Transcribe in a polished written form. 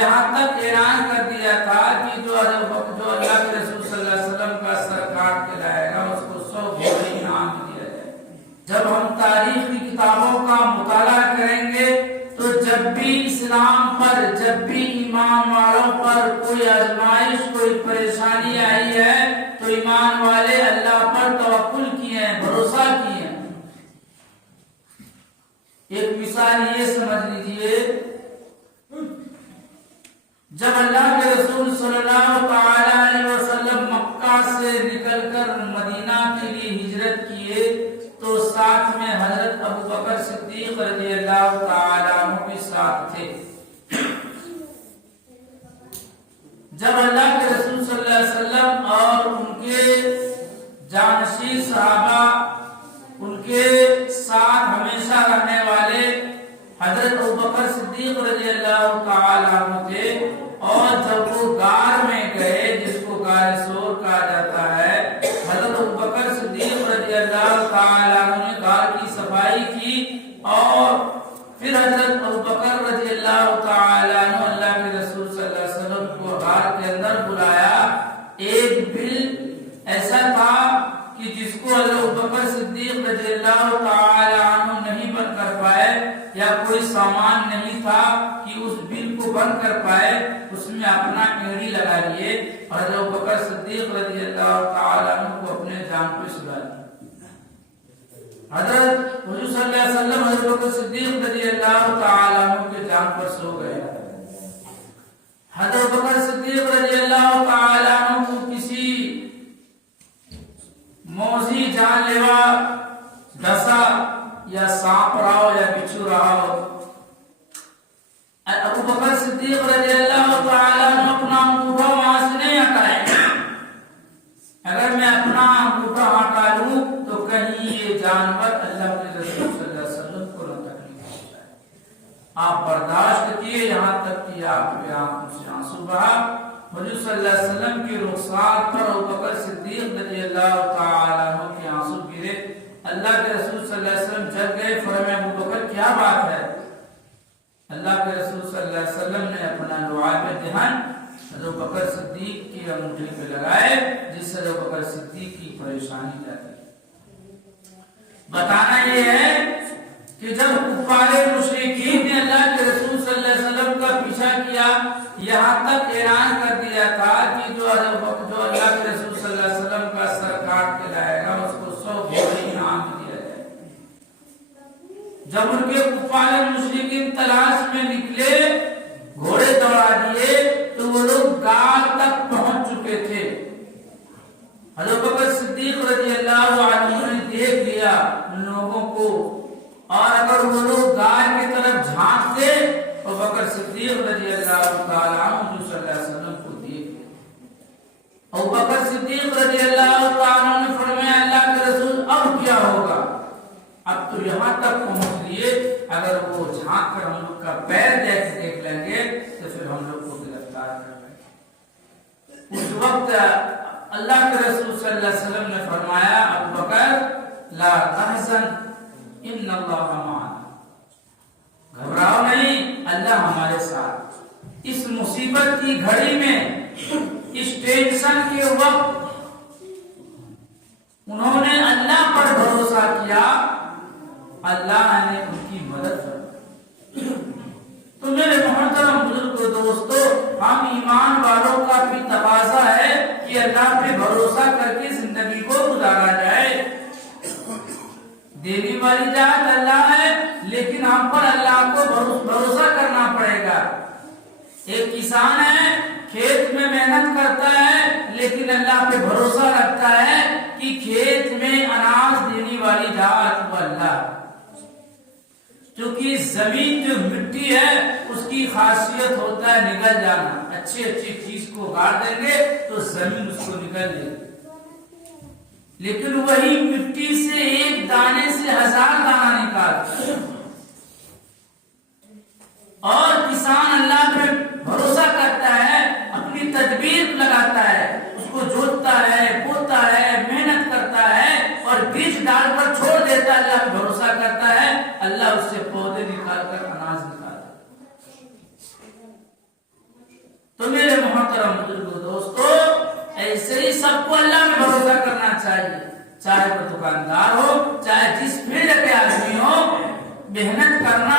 یہاں تک اعلان کر دیا تھا کہ جو اللہ کے رسول صلی اللہ علیہ وسلم کا سر کاٹ کے لائے گا اس کو 100 گھوڑے انعام دیا جائے گا۔ جب ہم تاریخ کی کتابوں کا مطالعہ کریں گے تو جب بھی اسلام پر، جب بھی ایمان والوں پر کوئی آزمائش، کوئی پریشانی آئی ہے تو ایمان والے اللہ پر توکل کیے ہیں، بھروسہ کیے ہیں۔ ایک مثال یہ سمجھ لیجئے، جب اللہ کے رسول صلی اللہ تعالی علیہ وسلم مکہ سے نکل کر مدینہ کے لیے ہجرت کیے تو ساتھ میں حضرت ابوبکر صدیق رضی اللہ تعالی عنہ بھی ساتھ تھے۔ جب اللہ کے رسول صلی اللہ علیہ وسلم اور ان کے جانشین صحابہ، ان کے ساتھ ہمیشہ رہنے والے حضرت ابوبکر صدیق رضی اللہ تعالی عنہ تھے، اور جب وہ غار میں گئے جس کو غار ثور کہا جاتا ہے، حضرت ابوبکر صدیق رضی اللہ تعالی عنہ نے غار کی صفائی کی، اور پھر حضرت ابوبکر رضی اللہ تعالی عنہ اللہ کے رسول صلی اللہ علیہ وسلم کو غار کے اندر بلایا۔ ایک بل ایسا تھا کہ جس کو حضرت ابوبکر صدیق رضی اللہ تعالی عنہ نہیں بند کر پائے، یا کوئی سامان نہیں تھا کہ اس بل کو بند کر پائے، اس میں اپنا ایڑی لگا لیے اور حضرت ابوبکر صدیق رضی اللہ تعالی عنہ کو اپنے جان پہ سلا دیا۔ حضرت حضور صلی اللہ علیہ وسلم حضرت ابوبکر صدیق رضی اللہ تعالی عنہ کے جان پر سو گئے۔ حضرت ابوبکر صدیق رضی اللہ تعالی عنہ کو کسی موذی جان لیوا ڈسا، یا سانپ رہا ہو یا بچھو رہا ہو، ابوبکر صدیق رضی اللہ تعالی عنہ اپنا انگوٹھا وہاں سے نہیں ہٹائیں گے۔ اگر میں اپنا انگوٹھا ہٹا لوں تو کہیں یہ جانور اللہ کے رسول صلی اللہ علیہ وسلم کو نہ تکلیف پہنچائے۔ آپ برداشت کیے یہاں تک کہ آپ کے آنکھوں سے آنسو بہا۔ حضور صلی اللہ علیہ وسلم کے رخسار پر ابوبکر صدیق رضی اللہ تعالی عنہ کے آنسو گرے۔ اللہ کے رسول صلی اللہ علیہ وسلم جگ گئے، فرمایا ابوبکر کیا بات ہے؟ اللہ کے رسول صلی اللہ علیہ وسلم نے اپنا لعاب دہن حضرت ابوبکر صدیق کی انگوٹھی پہ لگائے، جس سے حضرت ابوبکر صدیق کی پریشانی جاتی۔ بتانا یہ ہے کہ جب کفار مشرکین نے اللہ کے رسول صلی اللہ علیہ وسلم کا پیچھا کیا، یہاں تک اعلان کر دیا تھا کہ جو اللہ کے رسول صلی اللہ علیہ وسلم کا سر کاٹ کے لائے گا اس کو 100 گھوڑے انعام دیا جائے گا۔ جب ان کے کفار مشرکین تلاش میں نکلے، گھوڑے دوڑا دیے تو وہ لوگ غار تک پہنچ چکے تھے۔ حضرت ابوبکر صدیق رضی اللہ عنہ نے دیکھ لیا ان لوگوں کو، اور اگر وہ لوگ غار کی طرف جھانکتے ابوبکر صدیق رضی اللہ تعالی عنہ صلی اللہ علیہ وسلم کو دیکھ لیا۔ ابوبکر صدیق رضی اللہ تعالی عنہ نے فرمایا اللہ کے رسول اب کیا ہوگا؟ اب تو یہاں تک پہنچ لیے، اگر وہ جھانک کر ہم لوگ کا پیر دیکھ لیں گے تو پھر ہم لوگ کو گرفتار کر لیں گے۔ اس وقت اللہ کے رسول صلی اللہ علیہ وسلم نے فرمایا ابوبکر لا تحزن ان اللہ معنا، گھبراؤ نہیں، اللہ ہمارے ساتھ۔ اس مصیبت کی گھڑی میں، اس ٹینشن کے وقت انہوں نے اللہ پر بھروسہ کیا، اللہ نے ان کی مدد کی۔ تو میرے محترم بزرگ دوستو، ہم ایمان والوں کا بھی تقاضا ہے کہ اللہ پہ بھروسہ کر کے زندگی کو گزارا جائے۔ دینے والی ذات اللہ ہے، لیکن ہم پر اللہ کو بھروسہ کرنا پڑے گا۔ ایک کسان ہے، کھیت میں محنت کرتا ہے، لیکن اللہ پہ بھروسہ رکھتا ہے کہ کھیت میں اناج دینے والی ذات وہ اللہ۔ کیونکہ زمین جو مٹی ہے اس کی خاصیت ہوتا ہے نگل جانا، اچھی چیز کو گاڑ دیں گے تو زمین اس کو نگل لے گی، لیکن وہی مٹی سے ایک دانے سے 1000 دانہ نکالتا ہے۔ اور کسان اللہ پہ بھروسہ کرتا ہے، اپنی تدبیر لگاتا ہے، اس کو جوتتا ہے، بوتا ہے، محنت کرتا ہے اور بیج ڈال کر چھوڑ دیتا ہے، اللہ پہ بھروسہ کرتا ہے، اللہ اس سے پودے نکال کر اناج نکالتا ہے۔ تو میرے محترم بزرگوں دوستو، ایسے ہی سب کو اللہ میں بھروسہ کرنا چاہیے، چاہے وہ دکاندار ہو، چاہے جس فیلڈ کے آدمی ہو، محنت کرنا